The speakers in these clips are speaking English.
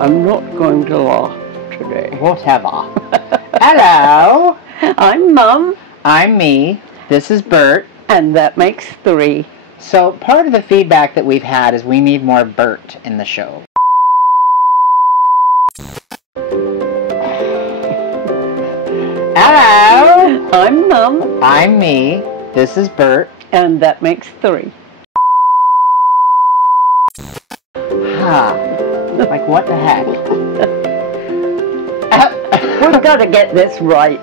I'm not going to laugh today. Whatever. Hello. I'm Mum. I'm me. This is Bert. And that makes 3. So part of the feedback that we've had is we need more Bert in the show. Hello. I'm Mum. I'm me. This is Bert. And that makes 3. Like, what the heck? We've got to get this right.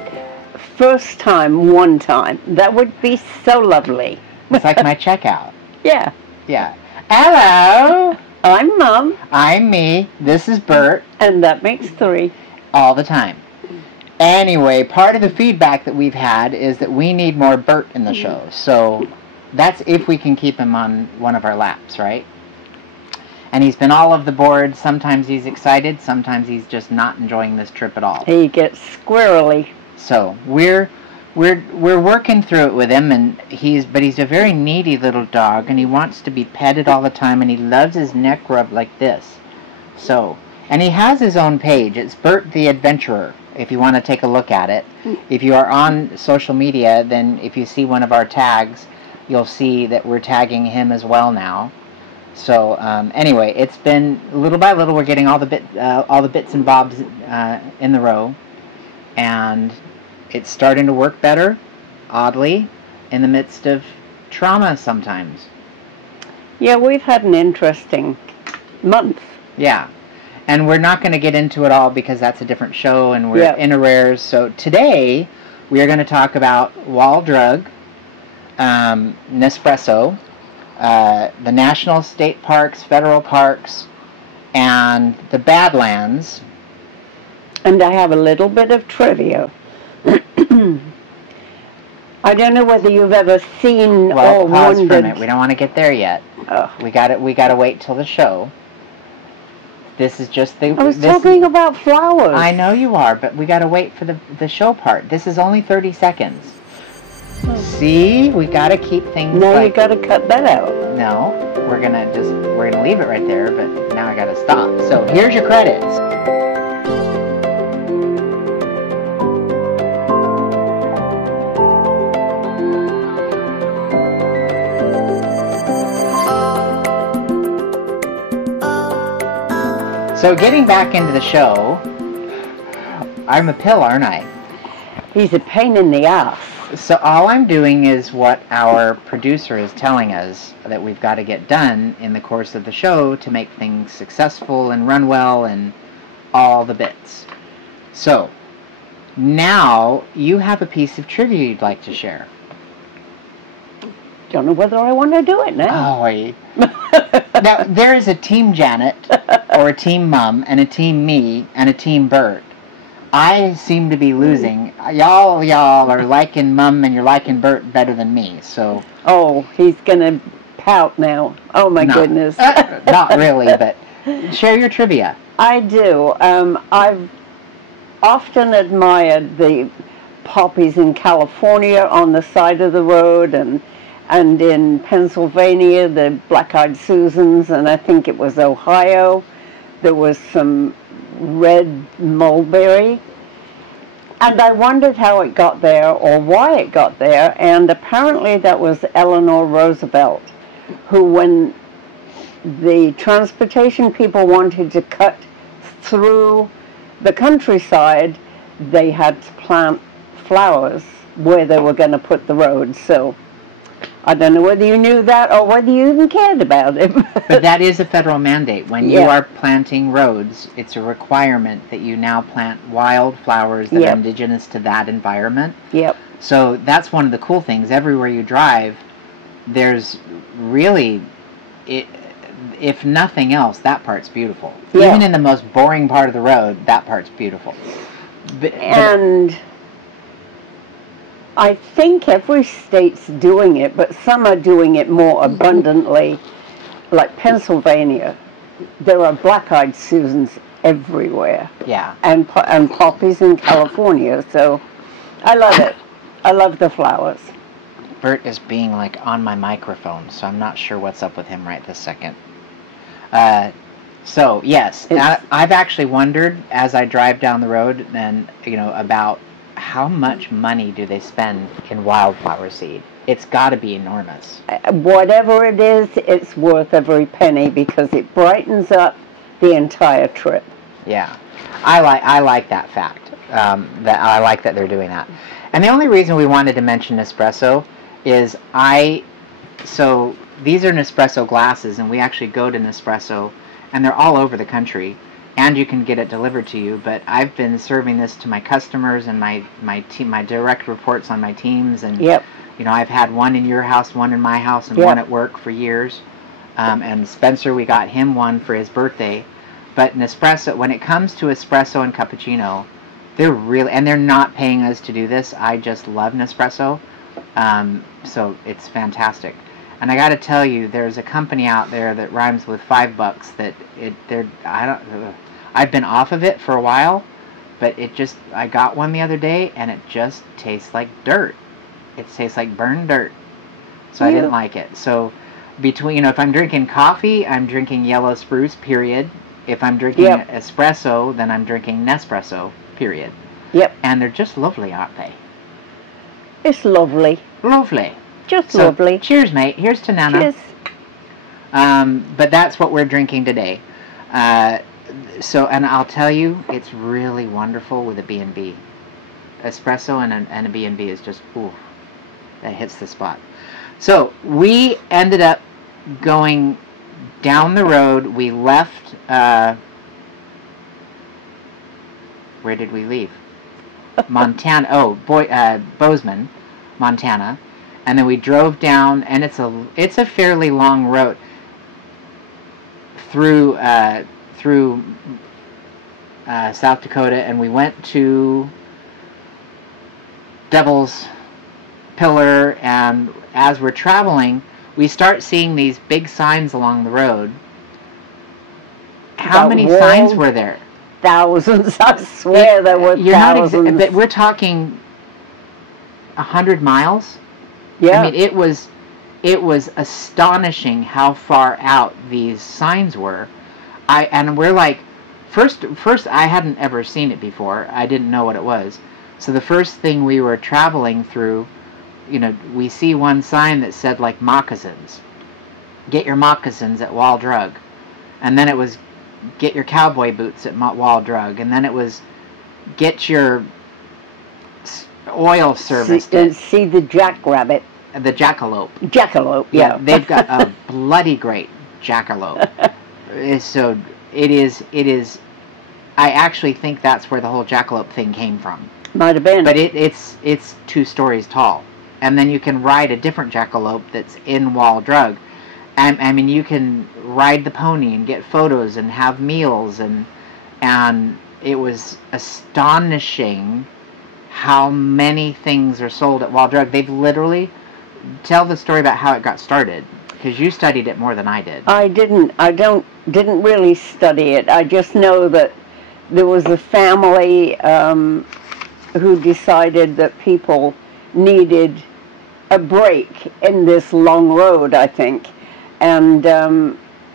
First time, one time. That would be so lovely. It's like my checkout. Yeah. Yeah. Hello. I'm Mum. I'm me. This is Bert. And that makes 3. All the time. Anyway, part of the feedback that we've had is that we need more Bert in the show. So that's if we can keep him on one of our laps, right? And he's been all over the board. Sometimes he's excited. Sometimes he's just not enjoying this trip at all. He gets squirrely. So we're working through it with him, and he's a very needy little dog, and he wants to be petted all the time, and he loves his neck rubbed like this. So, and he has his own page. It's Bert the Adventurer. If you want to take a look at it. If you are on social media, then if you see one of our tags, you'll see that we're tagging him as well now. So anyway, it's been little by little we're getting all the bits and bobs in the row, and it's starting to work better, oddly, in the midst of trauma sometimes. Yeah, we've had an interesting month. Yeah. And we're not going to get into it all because that's a different show, and we're in arrears. So today, we are going to talk about wall drug, Nespresso, the national state parks, federal parks, and the Badlands. And I have a little bit of trivia. I don't know whether you've ever seen or pause wondered. For a minute. We don't want to get there yet. Oh. We got to wait till the show. This is just the... I was talking about flowers. I know you are, but we got to wait for the show part. This is only 30 seconds. Oh. See? We got to keep things No, you got to cut that out. No, we're going to leave it right there, but now I got to stop. So, here's your credits. So getting back into the show, I'm a pill, aren't I? He's a pain in the ass. So all I'm doing is what our producer is telling us that we've got to get done in the course of the show to make things successful and run well and all the bits. So now you have a piece of trivia you'd like to share. Don't know whether I want to do it now. Oh, now, there is a Team Janet, or a Team Mum, and a Team me, and a Team Bert. I seem to be losing. Y'all are liking Mum, and you're liking Bert better than me, so... Oh, he's gonna pout now. Oh, my goodness. Not really, but share your trivia. I do. I've often admired the poppies in California on the side of the road, and in Pennsylvania, the black-eyed Susans, and I think it was Ohio. There was some red mulberry. And I wondered how it got there or why it got there, and apparently that was Eleanor Roosevelt, who, when the transportation people wanted to cut through the countryside, they had to plant flowers where they were going to put the road. So I don't know whether you knew that or whether you even cared about it. But that is a federal mandate. When you are planting roads, it's a requirement that you now plant wild flowers that are indigenous to that environment. Yep. So that's one of the cool things. Everywhere you drive, there's really, if nothing else, that part's beautiful. Yeah. Even in the most boring part of the road, that part's beautiful. And I think every state's doing it, but some are doing it more abundantly. Like Pennsylvania, there are black-eyed Susans everywhere. Yeah. And poppies in California, so I love it. I love the flowers. Bert is being like on my microphone, so I'm not sure what's up with him right this second. So yes, I've actually wondered as I drive down the road, and about how much money do they spend in wildflower seed. It's got to be enormous. Whatever it is, it's worth every penny because it brightens up the entire trip. Yeah, I like that fact. That I like that they're doing that. And the only reason we wanted to mention Nespresso is so these are Nespresso glasses, and we actually go to Nespresso, and they're all over the country, and you can get it delivered to you. But I've been serving this to my customers and my team, my direct reports on my teams, and yep. I've had one in your house, one in my house, and yep. one at work for years. And Spencer, we got him one for his birthday. But Nespresso, when it comes to espresso and cappuccino, they're not paying us to do this. I just love Nespresso. So it's fantastic. And I got to tell you, there's a company out there that rhymes with $5 I've been off of it for a while, but I got one the other day and it just tastes like dirt. It tastes like burned dirt. So I didn't like it. So between, if I'm drinking coffee, I'm drinking yellow spruce, period. If I'm drinking espresso, then I'm drinking Nespresso, period. Yep. And they're just lovely, aren't they? It's lovely. Lovely. Just lovely. Cheers, mate. Here's to Nana. Cheers. But that's what we're drinking today. And I'll tell you, it's really wonderful with a B&B. Espresso and a B&B is just, ooh, that hits the spot. So we ended up going down the road. We left, where did we leave? Montana, Bozeman, Montana. And then we drove down, and it's a fairly long road through South Dakota, and we went to Devil's Pillar, and as we're traveling, we start seeing these big signs along the road. How many signs were there? Thousands, I swear there were thousands. But we're talking 100 miles? Yeah. I mean, it was astonishing how far out these signs were. And we're like, first I hadn't ever seen it before. I didn't know what it was. So the first thing we were traveling through, we see one sign that said like moccasins. Get your moccasins at Wall Drug. And then it was get your cowboy boots at Wall Drug. And then it was get your oil service. See the jackrabbit. The jackalope. Jackalope, yeah. They've got a bloody great jackalope. So it is. I actually think that's where the whole jackalope thing came from. Might have been. But it's 2 stories tall, and then you can ride a different jackalope that's in Wall Drug. I mean, you can ride the pony and get photos and have meals, and it was astonishing how many things are sold at Wall Drug. They've literally tell the story about how it got started, because you studied it more than I did. I didn't really study it. I just know that there was a family who decided that people needed a break in this long road, I think, and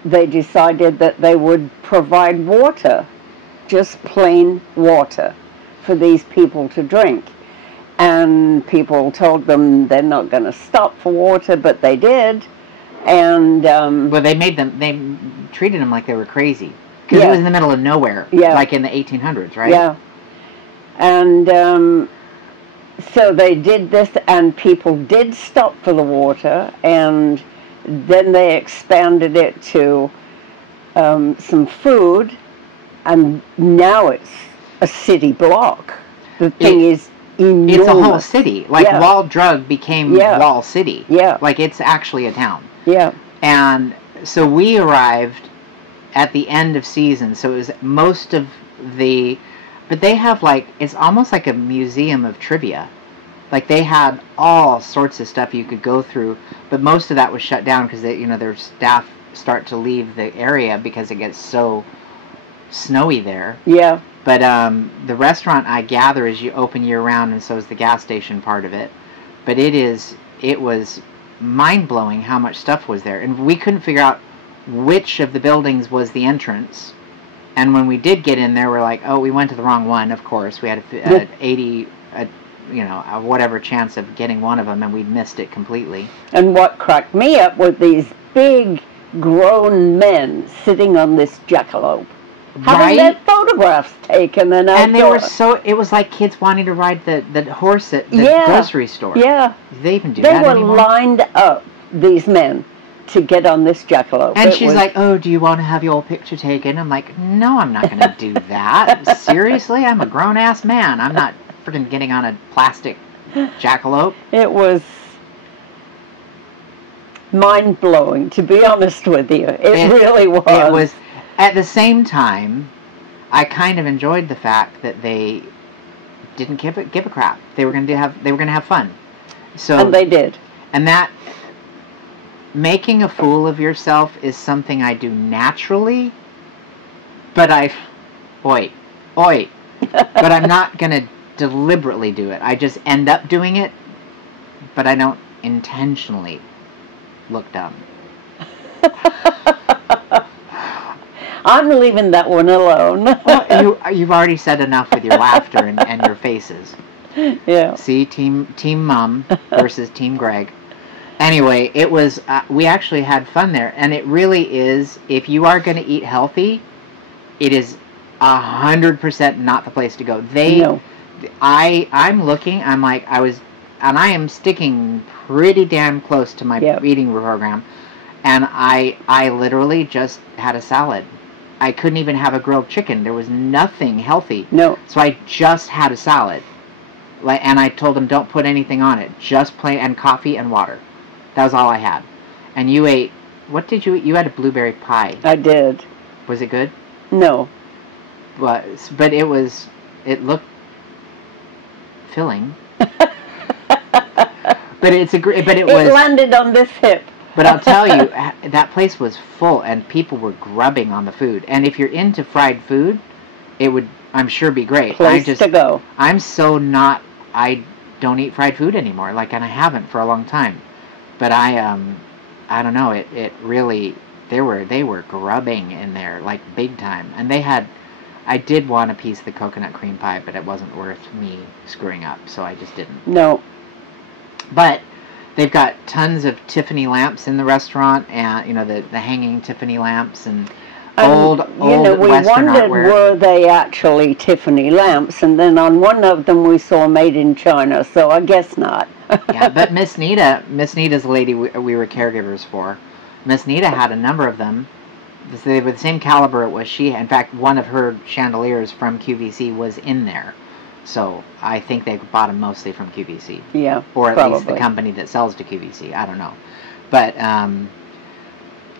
they decided that they would provide water, just plain water, for these people to drink. And people told them they're not going to stop for water, but they did. And well, they treated them like they were crazy, because it was in the middle of nowhere, like in the 1800s, right? Yeah. And so they did this, and people did stop for the water, and then they expanded it to some food, and now it's a city block. The thing is enormous. It's a whole city. Like Wall Drug became Wall City. Yeah. Like it's actually a town. Yeah. And so we arrived at the end of season. So it was most of but they have it's almost like a museum of trivia. Like they had all sorts of stuff you could go through, but most of that was shut down because their staff start to leave the area because it gets so snowy there. Yeah. But the restaurant, I gather, is open year round, and so is the gas station part of it. But it was mind blowing how much stuff was there, and we couldn't figure out which of the buildings was the entrance. And when we did get in there, we're like, oh, we went to the wrong one, of course. We had a 80, a whatever chance of getting one of them, and we missed it completely. And what cracked me up were these big, grown men sitting on this jackalope, having their photographs taken. And they were it was like kids wanting to ride the horse at the grocery store. Yeah. Do they even do that anymore? They were lined up, these men, to get on this jackalope. And she's like, oh, do you want to have your picture taken? I'm like, no, I'm not going to do that. Seriously? I'm a grown-ass man. I'm not freaking getting on a plastic jackalope. It was mind-blowing, to be honest with you. It really was. It was. At the same time, I kind of enjoyed the fact that they didn't give a crap. They were going to have fun. So, and they did. And that making a fool of yourself is something I do naturally, but but I'm not going to deliberately do it. I just end up doing it, but I don't intentionally look dumb. I'm leaving that one alone. Well, you've already said enough with your laughter and your faces. Yeah. See, team Mom versus Team Greg. Anyway, it was, we actually had fun there, and it really is, if you are going to eat healthy, it is 100% not the place to go. No. I'm looking, and I am sticking pretty damn close to my eating program, and I literally just had a salad. I couldn't even have a grilled chicken. There was nothing healthy. No. So I just had a salad, and I told them don't put anything on it, just plain, and coffee and water. That was all I had. And you ate, what did you eat? You had a blueberry pie. I did. Was it good? No. But it looked filling. It landed on this hip. But I'll tell you, that place was full, and people were grubbing on the food. And if you're into fried food, it would, I'm sure, be great. Place to go. I'm so not, I don't eat fried food anymore, and I haven't for a long time. But I don't know, it really, they were grubbing in there, big time. And I did want a piece of the coconut cream pie, but it wasn't worth me screwing up, so I just didn't. No. But they've got tons of Tiffany lamps in the restaurant, and, the hanging Tiffany lamps, and old Western wondered, artwork. were they actually Tiffany lamps? And then on one of them we saw made in China, so I guess not. Yeah, but Miss Nita's the lady we were caregivers for. Miss Nita had a number of them. They were the same caliber as she. In fact, one of her chandeliers from QVC was in there. So I think they bought them mostly from QVC. Yeah, or at least the company that sells to QVC. I don't know, but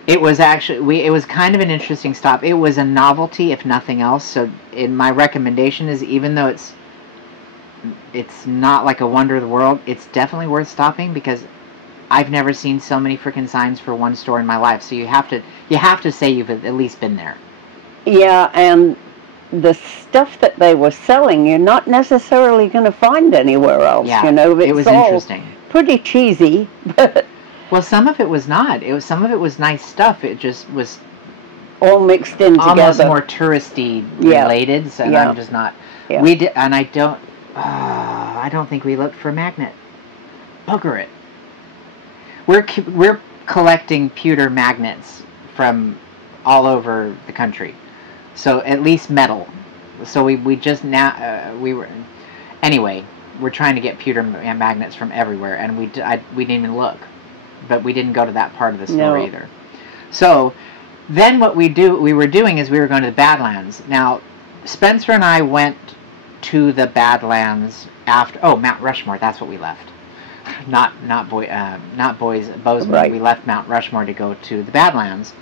it was actually it was kind of an interesting stop. It was a novelty, if nothing else. So, my recommendation is, even though it's not like a wonder of the world, it's definitely worth stopping, because I've never seen so many freaking signs for one store in my life. So you have to say you've at least been there. Yeah, and the stuff that they were selling, you're not necessarily going to find anywhere else. Yeah, it was interesting. Pretty cheesy, but well, some of it was not. Some of it was nice stuff. It just was all mixed in together. Almost more touristy related. So I'm just not. Yeah. We did, and I don't. I don't think we looked for a magnet. Bugger it. We're collecting pewter magnets from all over the country. So at least metal. So we just now anyway, we're trying to get pewter magnets from everywhere, and we didn't even look, but we didn't go to that part of the store either. So then what we were doing is we were going to the Badlands. Now Spencer and I went to the Badlands after Mount Rushmore. That's what we left. Not Bozeman. Right. We left Mount Rushmore to go to the Badlands.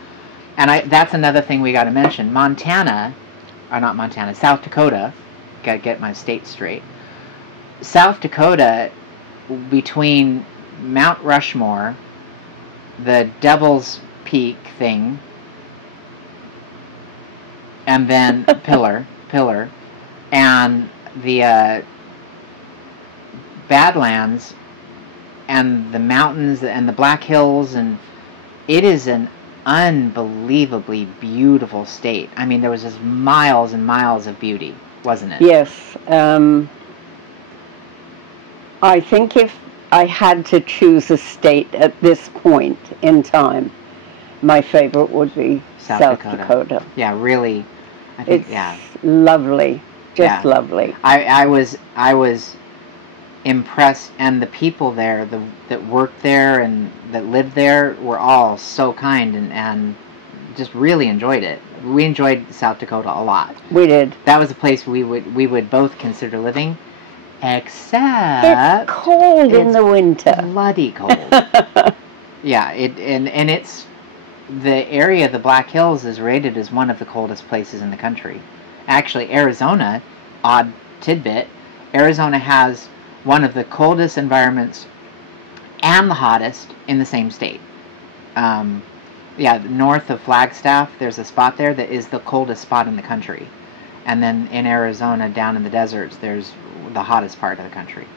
And that's another thing we got to mention. South Dakota, got to get my state straight. South Dakota, between Mount Rushmore, the Devil's Peak thing, and then Pillar, and the Badlands, and the mountains, and the Black Hills, and it is an unbelievably beautiful state. I mean, there was just miles and miles of beauty, wasn't it? Yes. I think if I had to choose a state at this point in time, my favorite would be South Dakota. Yeah, really. I think, it's lovely. Just lovely. I was impressed, and the people there that worked there and that lived there were all so kind and just really enjoyed it. We enjoyed South Dakota a lot. We did. That was a place we would both consider living, except it's cold in the winter. Bloody cold. Yeah, and it's the area of the Black Hills is rated as one of the coldest places in the country. Actually, Arizona, odd tidbit, Arizona has one of the coldest environments and the hottest in the same state. North of Flagstaff, there's a spot there that is the coldest spot in the country. And then in Arizona, down in the deserts, there's the hottest part of the country.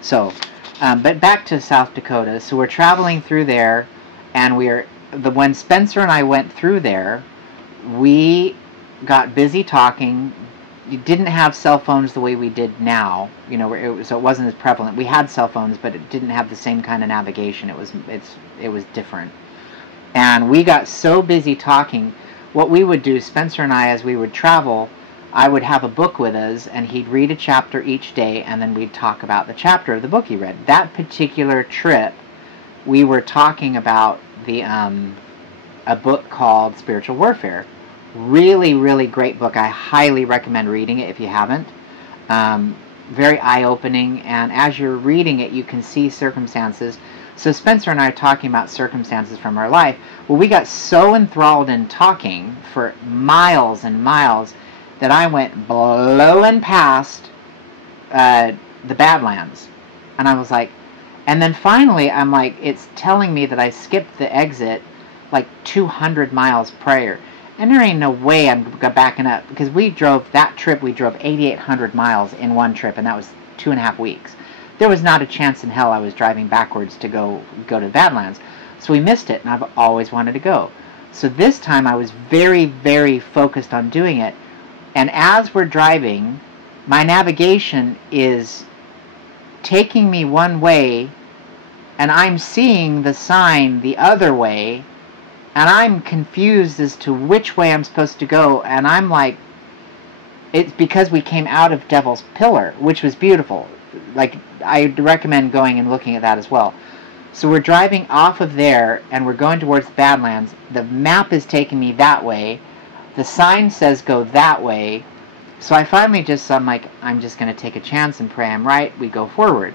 So, but back to South Dakota. So we're traveling through there, and when Spencer and I went through there, we got busy talking. You didn't have cell phones the way we did now, so it wasn't as prevalent. We had cell phones, but it didn't have the same kind of navigation. It was different. And we got so busy talking. What we would do, Spencer and I, as we would travel, I would have a book with us, and he'd read a chapter each day, and then we'd talk about the chapter of the book he read. That particular trip, we were talking about a book called Spiritual Warfare. Really, really great book. I highly recommend reading it if you haven't. Very eye-opening, and as you're reading it, you can see circumstances. So Spencer and I are talking about circumstances from our life. Well, we got so enthralled in talking for miles and miles that I went blowing past the Badlands. And I was like, and then finally I'm like, it's telling me that I skipped the exit like 200 miles prior. And there ain't no way I'm backing up, because we drove 8,800 miles in one trip, and that was 2.5 weeks. There was not a chance in hell I was driving backwards to go to the Badlands. So we missed it, and I've always wanted to go. So this time I was very, very focused on doing it. And as we're driving, my navigation is taking me one way, and I'm seeing the sign the other way, and I'm confused as to which way I'm supposed to go, and I'm like, it's because we came out of Devil's Pillar, which was beautiful. Like, I'd recommend going and looking at that as well. So we're driving off of there, and we're going towards the Badlands. The map is taking me that way. The sign says go that way. So I finally I'm like, I'm just going to take a chance and pray I'm right. We go forward.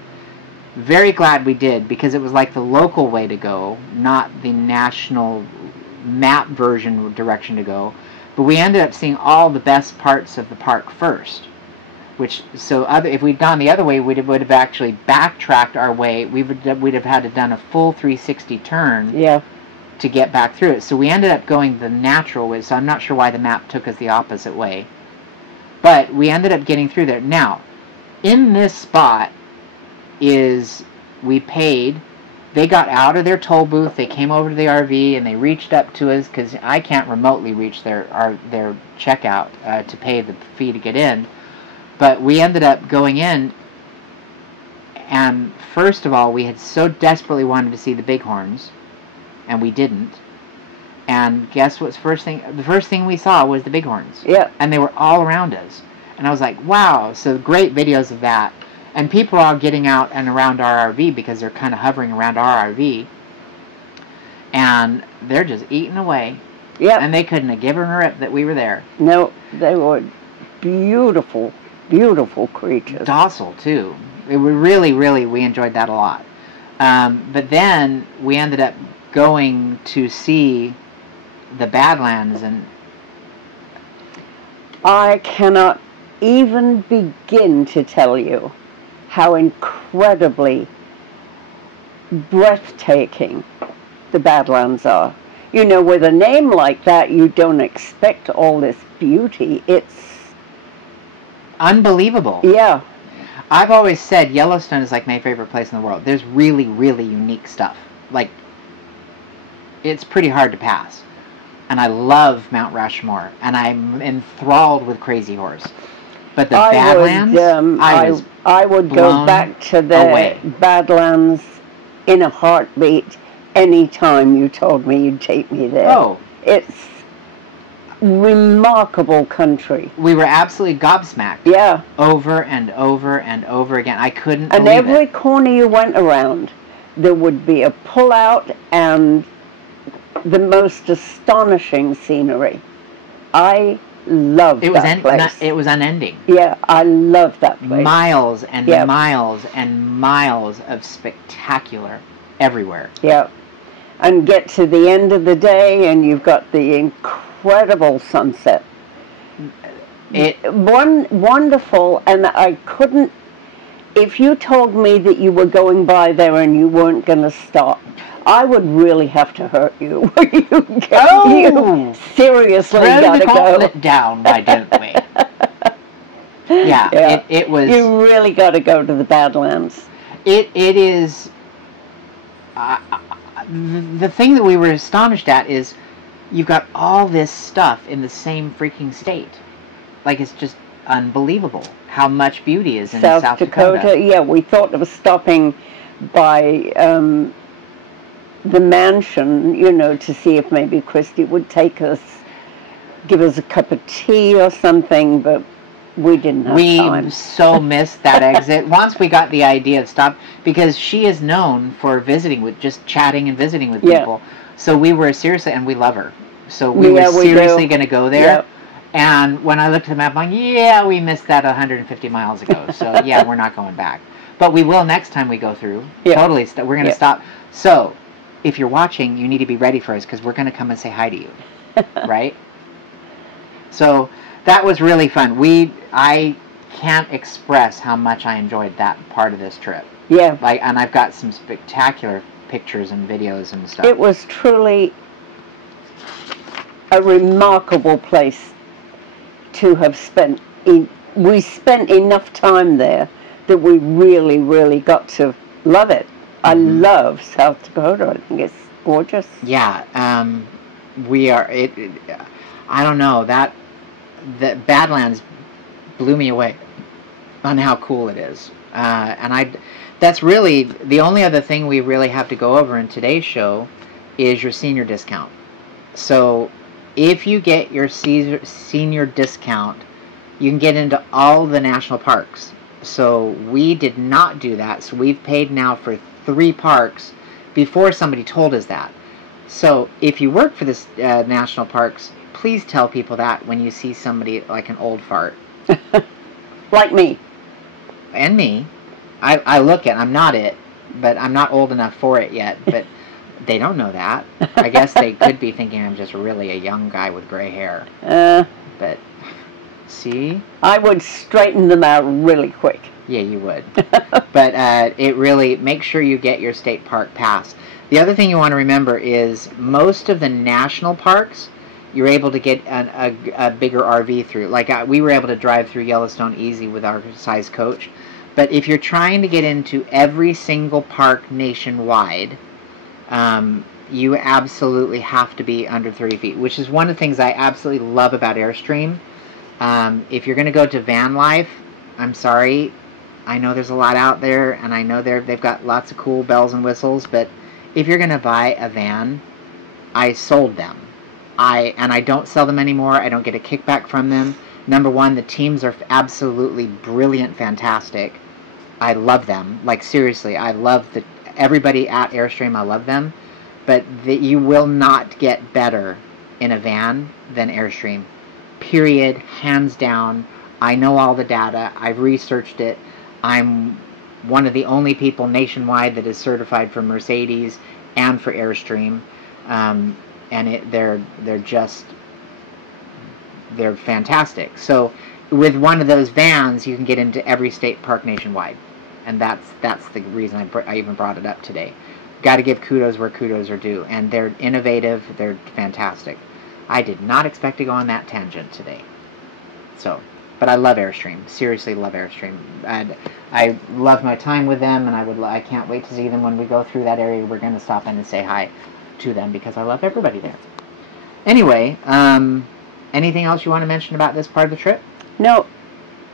Very glad we did, because it was like the local way to go, not the national map version direction to go. But we ended up seeing all the best parts of the park first. If we'd gone the other way, we would have actually backtracked our way. We'd have had to done a full 360 turn to get back through it. So we ended up going the natural way. So I'm not sure why the map took us the opposite way. But we ended up getting through there. Now, in this spot we paid. They got out of their toll booth, they came over to the RV, and they reached up to us, because I can't remotely reach their checkout to pay the fee to get in. But we ended up going in, and first of all, we had so desperately wanted to see the bighorns, and we didn't. And guess what's the first thing we saw was the bighorns. Yeah. And they were all around us. And I was like, wow, so great videos of that. And people are all getting out and around our RV, because they're kind of hovering around our RV. And they're just eating away. Yeah. And they couldn't have given a rip that we were there. No, they were beautiful, beautiful creatures. Docile, too. We enjoyed that a lot. But then we ended up going to see the Badlands, and I cannot even begin to tell you how incredibly breathtaking the Badlands are. With a name like that, you don't expect all this beauty. It's unbelievable. Yeah. I've always said Yellowstone is like my favorite place in the world. There's really, really unique stuff. Like, it's pretty hard to pass. and I love Mount Rushmore, and I'm enthralled with Crazy Horse. But the Badlands, I would go back to the Badlands in a heartbeat any time you told me you'd take me there. Oh. It's remarkable country. We were absolutely gobsmacked. Yeah. Over and over and over again. I couldn't believe it. And every corner you went around, there would be a pull-out and the most astonishing scenery. I loved that place. It was unending. Yeah, I loved that place. Miles and miles and miles of spectacular everywhere. Yeah. And get to the end of the day and you've got the incredible sunset. Wonderful, and I couldn't, if you told me that you were going by there and you weren't going to stop, I would really have to hurt you. You seriously got to go. It down, why didn't we? Yeah. It was. You really got to go to the Badlands. It is. The thing that we were astonished at is you've got all this stuff in the same freaking state. Like, it's just unbelievable how much beauty is in South Dakota. Yeah, we thought of stopping by the mansion, you know, to see if maybe Christy would take us, give us a cup of tea or something, but we didn't have time. We so missed that exit. Once we got the idea of stop, because she is known for visiting with, just chatting and visiting with people. So we were seriously, and we love her. So we were seriously going to go there. Yeah. And when I looked at the map, I'm like, yeah, we missed that 150 miles ago. So yeah, we're not going back. But we will next time we go through. Yeah. Totally. We're going to stop. So if you're watching, you need to be ready for us because we're going to come and say hi to you. Right? So that was really fun. I can't express how much I enjoyed that part of this trip. Yeah. And I've got some spectacular pictures and videos and stuff. It was truly a remarkable place to have spent. We spent enough time there that we really, really got to love it. I love South Dakota. I think it's gorgeous. Yeah. We are. I don't know, the Badlands blew me away on how cool it is. That's really the only other thing we really have to go over in today's show is your senior discount. So if you get your senior discount, you can get into all the national parks. So we did not do that. So we've paid now for 3 parks before somebody told us that. So if you work for this national parks, please tell people that when you see somebody like an old fart. Like me. And me. I look at, I'm not it, but I'm not old enough for it yet, but they don't know that. I guess they could be thinking I'm just really a young guy with gray hair. But, see? I would straighten them out really quick. Yeah, you would. But it really, make sure you get your state park pass. The other thing you want to remember is most of the national parks, you're able to get a bigger RV through. Like we were able to drive through Yellowstone easy with our size coach. But if you're trying to get into every single park nationwide, you absolutely have to be under 30 feet, which is one of the things I absolutely love about Airstream. If you're going to go to van life, I'm sorry. I know there's a lot out there, and I know they've got lots of cool bells and whistles, but if you're going to buy a van, I sold them. And I don't sell them anymore. I don't get a kickback from them. Number one, the teams are absolutely brilliant, fantastic. I love them. Like, seriously, I love everybody at Airstream. I love them. But you will not get better in a van than Airstream. Period. Hands down. I know all the data. I've researched it. I'm one of the only people nationwide that is certified for Mercedes and for Airstream. And they're fantastic. So with one of those vans, you can get into every state park nationwide, and that's the reason I even brought it up today. Got to give kudos where kudos are due, and they're innovative. They're fantastic. I did not expect to go on that tangent today. So, but I love Airstream. Seriously, love Airstream. And I love my time with them, and I can't wait to see them when we go through that area. We're going to stop in and say hi to them because I love everybody there. Anyway, anything else you want to mention about this part of the trip? No.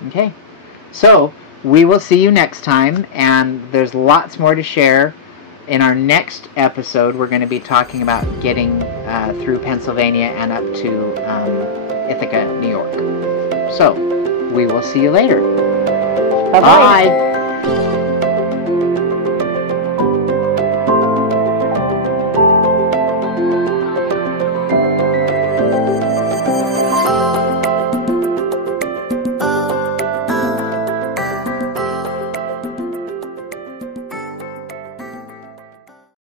Okay. So, we will see you next time, and there's lots more to share. In our next episode, we're going to be talking about getting through Pennsylvania and up to Ithaca, New York. So, we will see you later. Bye-bye. Bye.